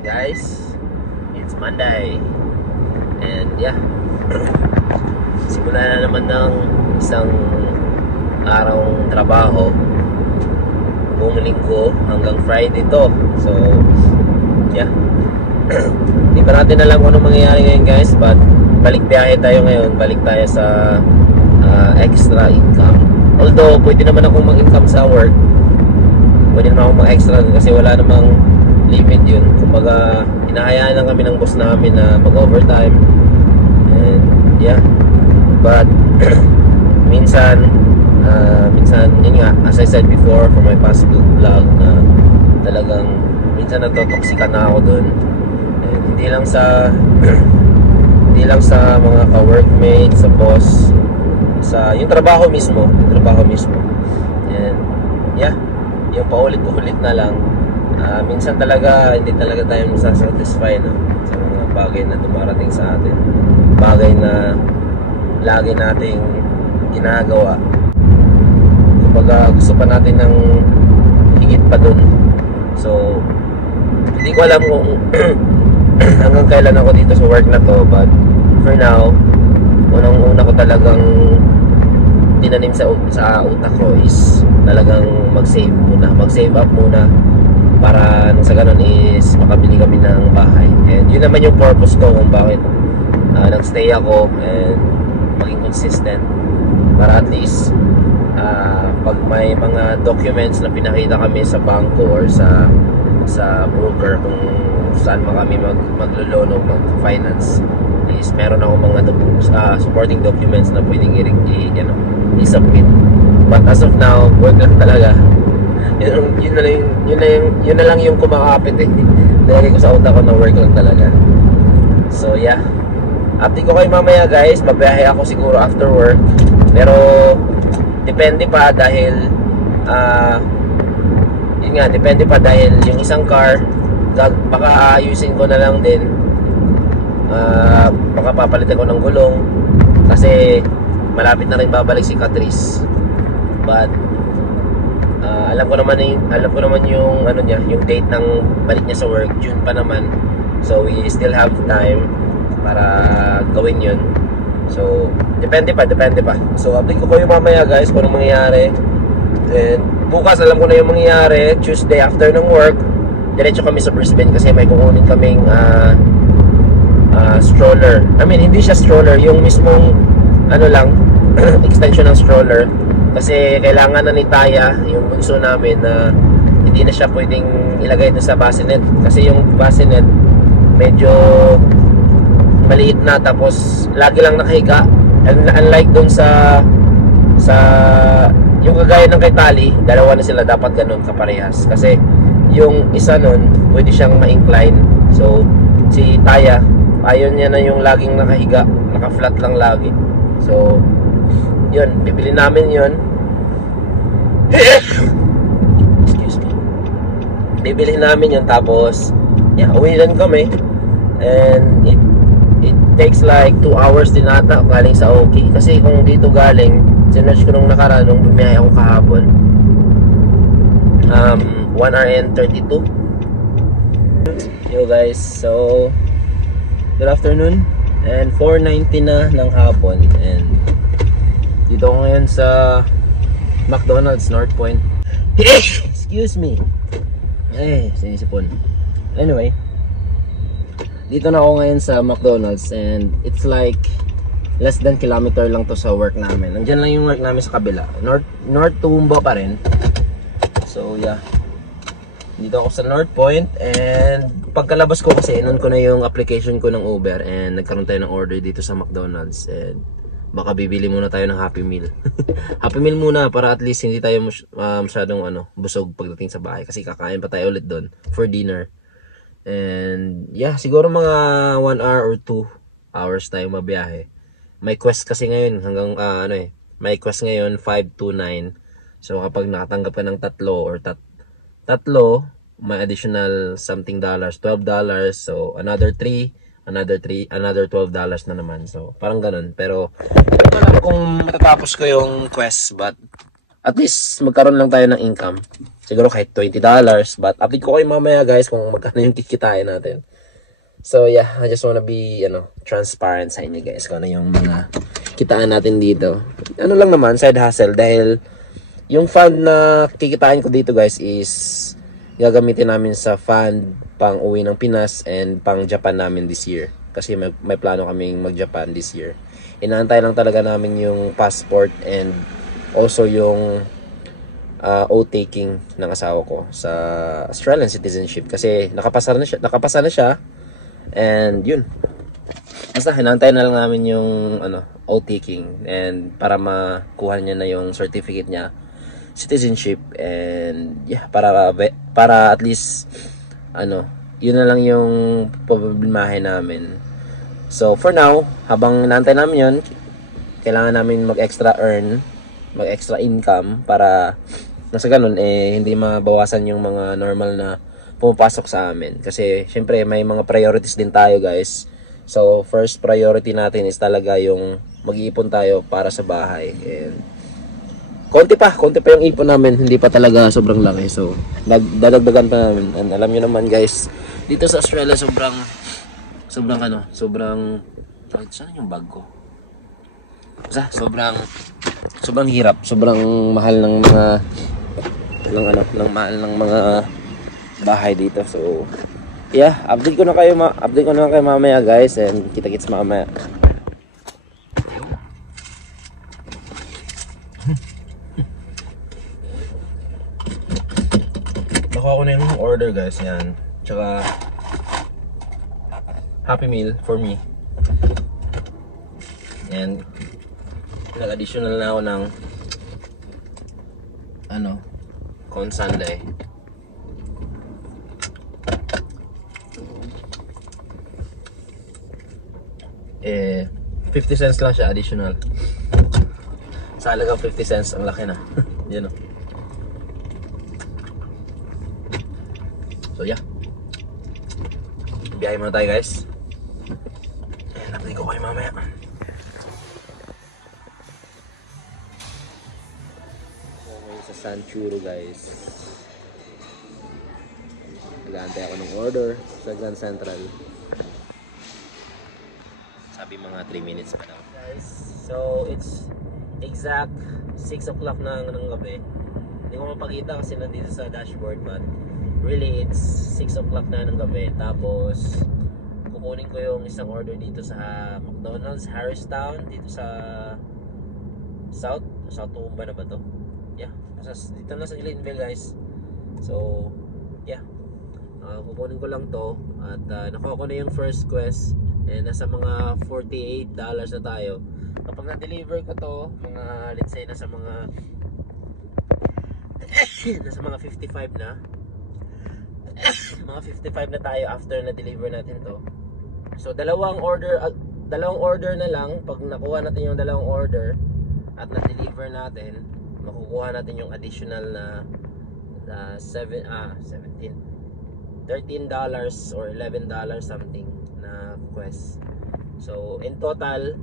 Hey guys, it's Monday. And yeah, simula na naman ng isang arang trabaho. Buong linggo hanggang Friday to. So yeah, hindi pa natin alam kung ano mangyayari ngayon guys. But balik biyahe tayo ngayon. Balik tayo sa extra income. Although pwede naman akong mag-income sa work, pwede naman akong mag-extra kasi wala namang limit yun. Kumbaga hinahayaan lang kami ng boss namin na mag-overtime. And yeah, but minsan yun nga, as I said before for my past vlog, na talagang minsan natotoxican na ako dun. And hindi lang sa mga ka-workmates, sa boss, sa yung trabaho mismo. And yeah, yung paulit-ulit na lang. Minsan talaga hindi talaga tayo masasatisfy, no? Sa mga bagay na dumarating sa atin, bagay na lagi nating ginagawa. Kumbaga gusto pa natin ng higit pa dun. So hindi ko alam kung hanggang kailan ako dito sa work na to, but for now, unang-una ko talagang tinanim sa utak ko is talagang mag-save up muna para nung sa ganun is makabili kami ng bahay. And yun naman yung purpose ko kung bakit nag-stay ako and maging consistent, para at least pag may mga documents na pinakita kami sa bangko or sa broker kung saan kami maglo-loan o mag-finance, is meron ako mga supporting documents na pwedeng i-submit. But as of now, work lang talaga. Yun na lang yung kumakapit eh. Nilagay ko sa utak ko na work lang talaga. So yeah, update ko kayo mamaya guys. Mabiyahe ako siguro after work, pero depende pa dahil yun nga, depende pa dahil yung isang car baka ayusin ko na lang din. Baka papalitan ko ng gulong kasi malapit na rin babalik si Catrice. But alam ko naman yung ano niya, yung date ng balik niya sa work, June pa naman. So we still have time para gawin yun. So depende pa. So update ko kayo mamaya guys kung anong mangyayari. And bukas alam ko na yung mangyayari. Tuesday after ng work, diretso kami sa Brisbane kasi may kukunin kaming stroller. I mean, hindi siya stroller, yung mismong ano lang extension ng stroller. Kasi kailangan na ni Taya, yung bunso namin, na hindi na siya pwedeng ilagay doon sa bassinet. Kasi yung bassinet medyo maliit na, tapos lagi lang nakahiga. Unlike doon sa yung kagaya ng kay Tali, dalawa na sila, dapat ganun kaparehas. Kasi yung isa nun, pwede siyang ma-incline. So si Taya, ayaw niya na yung laging nakahiga, naka-flat lang lagi. So yun, bibili namin yun. Excuse me. Bibili namin yun, tapos yeah, uwi lang kami. And it takes like 2 hours din ata galing sa OK. Kasi kung dito galing, sinerch ko nung nakaraan, nung bumiyahe ako kahapon, 1 hour and 32. Yo guys, so good afternoon. And 4:90 na ng hapon. And dito ako ngayon sa McDonald's North Point. Excuse me. Sinisipon. Anyway, dito na ako ngayon sa McDonald's, and it's like less than kilometer lang to sa work namin. Nandiyan lang yung work namin sa kabila. North Toowoomba pa rin. So yeah, dito ako sa North Point. And pagkalabas ko kasi, inon ko na yung application ko ng Uber, and nagkaroon tayo ng order dito sa McDonald's. And baka bibili muna tayo ng Happy Meal. Happy Meal muna para at least hindi tayo masyadong busog pagdating sa bahay, kasi kakain pa tayo ulit doon for dinner. And yeah, siguro mga 1 hour or 2 hours tayo mabiyahe. May quest kasi ngayon hanggang may quest ngayon 5 to 9. So kapag nakatanggap ka ng tatlo, may additional something dollars, $12. So another $12 na naman. So parang ganun. Pero hindi ko alam kung matatapos ko yung quest, but at least magkaroon lang tayo ng income. Siguro kahit $20, but update ko kayo mamaya guys kung magkano yung kikitain natin. So yeah, I just wanna be transparent sa inyo guys kung ano yung mga kitaan natin dito. Ano lang naman, side hustle, dahil yung fund na kikitain ko dito guys is gagamitin namin sa fund pang uwi ng Pinas and pang Japan namin this year. Kasi may plano kaming mag-Japan this year. Inaantay lang talaga namin yung passport and also yung oath-taking ng asawa ko sa Australian citizenship. Kasi nakapasa na siya. And yun. Basta hinantay na lang namin yung oath-taking and para makuha niya na yung certificate niya, citizenship, and yeah, para at least yun na lang yung problemahin namin. So for now, habang inaantay namin yun, kailangan namin mag-extra income para nasa ganun hindi mabawasan yung mga normal na pumapasok sa amin. Kasi syempre may mga priorities din tayo guys. So first priority natin is talaga yung mag-iipon tayo para sa bahay. And konti pa yung ipon namin, hindi pa talaga sobrang laki. So dadagdagan pa namin. And alam niyo naman guys, dito sa Australia sobrang saan yung bag ko? Sobrang hirap, sobrang mahal ng mga bahay dito. So yeah, update ko na kayo mamaya guys, and kita-kits mamaya. Nakuha ko na yung order guys, yan. Tsaka Happy Meal for me. And nag-additional na ako ng corn sundae. 50 cents lang siya additional. Sa halagang 50 cents, ang laki na. Yan o. So yeah, biyahe muna tayo guys. Update ko kayo mamaya. Sa San Churo guys, nag-aantay ako ng order sa Grand Central. Sabi mga 3 minutes pa lang guys. So it's exact 6 o'clock na ng gabi. Hindi ko mapakita kasi nandito sa dashboard, but really it's 6 o'clock na ng gabi. Tapos kukunin ko yung isang order dito sa McDonald's Harristown, dito sa South Toowoomba na ba to? Yeah, dito na sa Glenville guys. So yeah, kukunin ko lang to. At nakuha ko na yung first quest, and nasa mga $48 na tayo. Kapag na-deliver ko to, let's say nasa mga 55 na. Mga 55 na tayo after na-deliver natin to. So dalawang order na lang. Pag nakuha natin yung dalawang order at na-deliver natin, makukuha natin yung additional na $13 or $11 something na quest. So in total,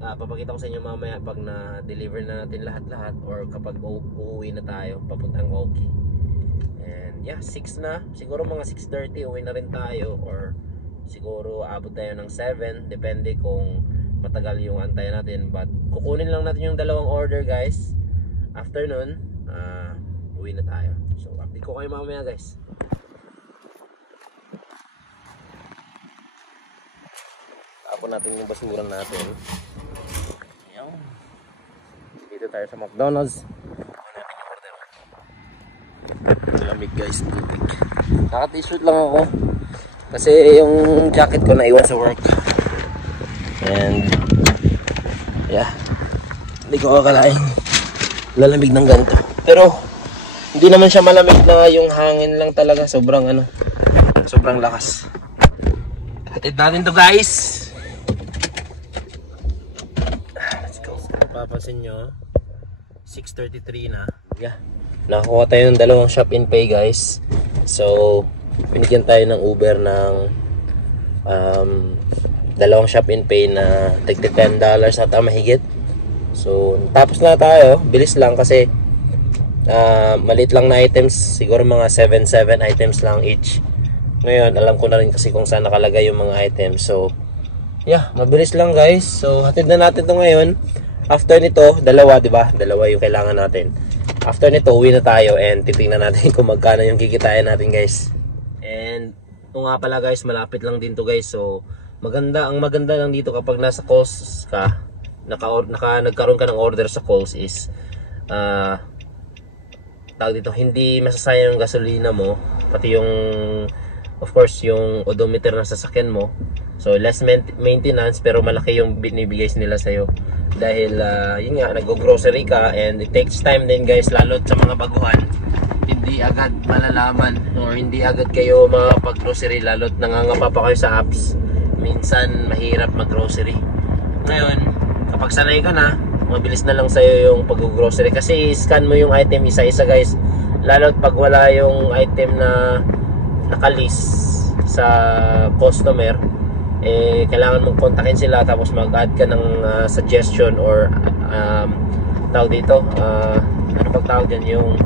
papakita ko sa inyo mamaya pag na-deliver na natin lahat-lahat, or kapag uuwi na tayo papuntang Oki. And yeah, 6 na, siguro mga 6:30 uwi na rin tayo, or siguro abot tayo ng 7, depende kung matagal yung antay natin. But kukunin lang natin yung dalawang order guys. After nun, uwi na tayo. So update ko kayo mamaya guys. Tapon natin yung basura natin. Ayan. Dito tayo sa McDonald's. Lamig guys, tubig. Naka-t-shirt lang ako kasi yung jacket ko naiwan sa work. And yeah, hindi ko akalain lalamig ng ganito. Pero hindi naman siya malamig na yung hangin lang talaga. Sobrang lakas. Hatid natin to guys. Let's go. Papansin nyo, 6:33 na. Yeah, nakakuha tayo ng dalawang shop in pay guys. So binigyan tayo ng Uber ng dalawang shop in pay na $10 ata mahigit. So tapos na tayo, bilis lang kasi Maliit lang na items, siguro mga 7 items lang each. Ngayon alam ko na rin kasi kung saan nakalagay yung mga items. So yeah, mabilis lang guys. So hatid na natin to ngayon. After nito, dalawa, di ba? Dalawa yung kailangan natin. After nito, uwi na tayo and titingnan natin kung magkano yung kikitain natin guys. And ito nga pala guys, malapit lang din to guys. So ang maganda lang dito kapag nasa Coles ka, nagkaroon ka ng order sa Coles is tawag dito, hindi masasayang yung gasolina mo, pati yung of course yung odometer ng sasakyan mo. So less maintenance pero malaki yung binibigay nila sa'yo dahil yun nga, nag-grocery ka and it takes time din guys, lalo sa mga baguhan. Hindi agad malalaman or hindi agad kayo makapag-grocery, lalo't nangangapa pa kayo sa apps. Minsan mahirap mag-grocery. Ngayon kapag sanay ka na, mabilis na lang sa'yo yung pag-grocery kasi scan mo yung item isa-isa guys, lalo't pag wala yung item na nakalist sa customer, kailangan mong kontakin sila tapos mag-add ka ng suggestion or tawag dito, ano pag tawag dyan, yung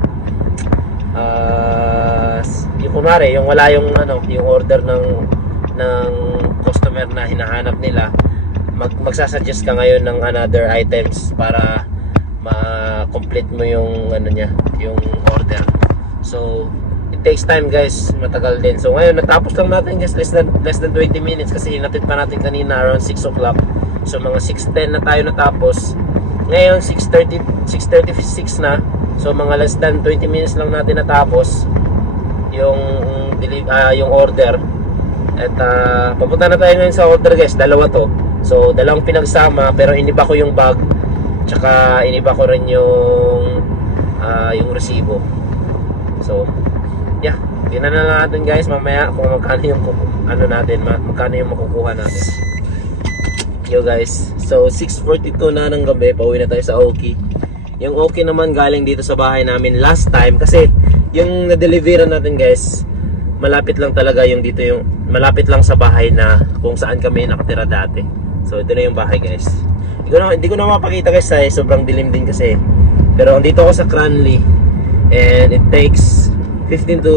kunwari, yung wala yung yung order ng customer na hinahanap nila, magsasuggest ka ngayon ng another items para ma-complete mo yung yung order. So it takes time guys, matagal din. So ngayon natapos lang natin guys, less than 20 minutes kasi hinatid pa natin kanina around 6 o'clock. So mga 6:10 na tayo natapos. Ngayon 6:36 na. So mga less than 20 minutes lang natin natapos yung order. At papunta na tayo ngayon sa order guys, dalawa to. So dalawang pinagsama pero iniba ko yung bag, tsaka iniba ko rin yung resibo. So yeah, tingnan na natin guys mamaya kung magkano yung magkano yung makukuha natin. Yo guys, so 6:42 na ng gabi, pauwi na tayo sa Oki. Yung Oki naman galing dito sa bahay namin last time kasi yung na-deliveran natin guys, malapit lang talaga yung dito, yung malapit lang sa bahay na kung saan kami nakatira dati. So ito na yung bahay guys. Hindi ko na mapakita guys, sobrang dilim din kasi. Pero andito ako sa Cranley and it takes 15 to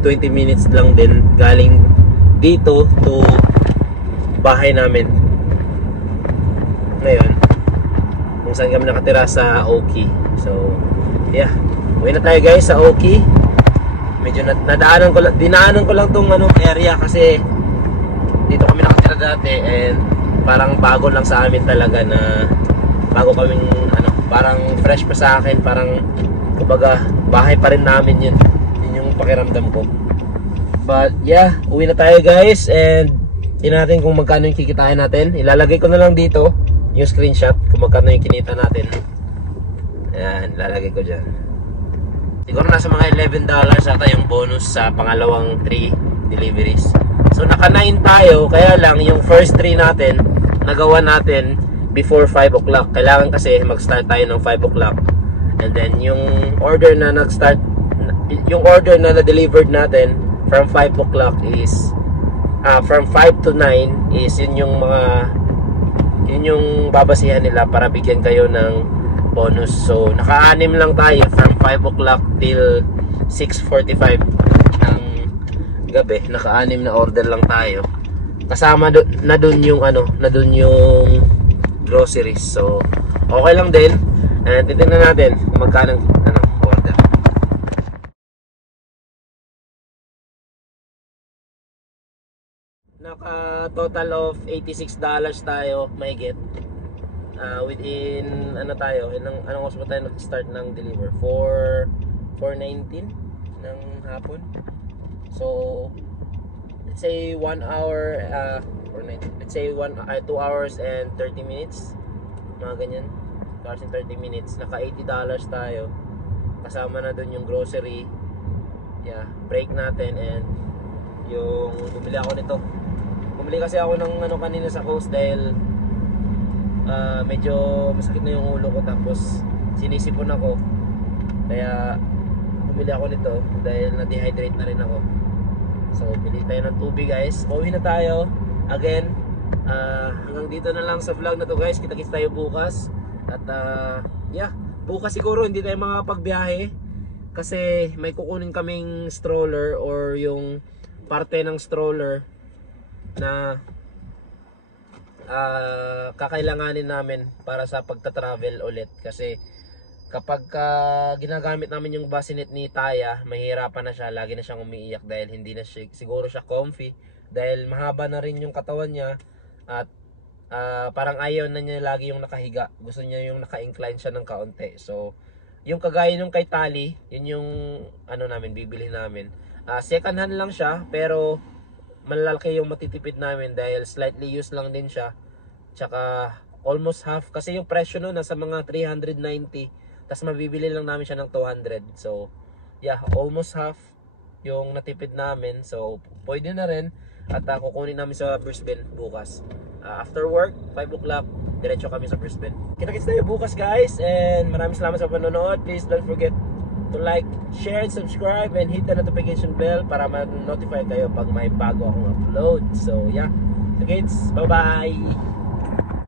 20 minutes lang din galing dito to bahay namin. Ngayon, kung saan kami nakatira sa Oki. So yeah, uwi na tayo guys sa Oki. Medyo dinaanan ko lang tong area kasi dito kami nakatira dati and parang bago lang sa amin talaga, na bago kaming parang fresh pa sa akin, parang kumbaga bahay pa rin namin yun yung pakiramdam ko. But yeah, uwi na tayo guys and tingnan natin kung magkano yung kikitain natin. Ilalagay ko na lang dito yung screenshot kung magkano yung kinita natin. Ayan, ilalagay ko dyan. Siguro nasa mga $11 ata yung bonus sa pangalawang 3 deliveries. So naka 9 tayo, kaya lang yung first 3 natin nagawa natin before 5 o'clock. Kailangan kasi mag-start tayo ng 5 o'clock. And then yung order na na-delivered natin from 5 o'clock is from 5 to 9 is yun yung babasihan nila para bigyan kayo ng bonus. So naka-anim lang tayo from 5 o'clock till 6:45 ng gabi. Naka-anim na order lang tayo. Kasama na dun yung groceries. So okay lang din. And titingnan natin kung magkano order. Naka total of $86 tayo mahigit. Within tayo, anong oras ba tayo nag-start ng deliver? 4:19 ng hapon. So let's say 1 hour 2 hours and 30 minutes, mga ganyan, 2 hours and 30 minutes. Naka $80 tayo, kasama na dun yung grocery, yeah, break natin, and yung bumili kasi ako ng kanina sa Coast dahil medyo masakit na yung ulo ko, tapos sinisipon ako, kaya bumili ako nito dahil na-dehydrate na rin ako. So bili tayo ng tubig guys, pauwi na tayo again. Hanggang dito na lang sa vlog na to guys, kita-kits tayo bukas. At yeah, bukas siguro hindi tayo makapagbiyahe kasi may kukunin kaming stroller or yung parte ng stroller na kakailanganin namin para sa pagta-travel ulit. Kasi kapag ginagamit namin yung bassinet ni Taya, mahihirapan na siya, lagi na siyang umiiyak dahil hindi na siya, siguro siya comfy dahil mahaba na rin yung katawan niya at parang ayaw na niya lagi yung nakahiga, gusto niya yung naka-incline siya ng kaunti. So yung kagaya nung kay Tali, yun yung ano namin, bibili namin. Second hand lang siya pero malalaki yung matitipid namin dahil slightly used lang din siya. Tsaka almost half kasi yung presyo nun nasa mga 390, tas mabibili lang namin siya ng 200. So yeah, almost half yung natipid namin. So pwede na rin at kukunin namin sa Brisbane bukas. After work 5 o'clock diretso kami sa Brisbane. Kita-kits tayo bukas guys, and maraming salamat sa panonood. Please don't forget to like, share, and subscribe, and hit the notification bell para ma-notify kayo pag may bago akong upload. So yeah, kita-kits, bye bye.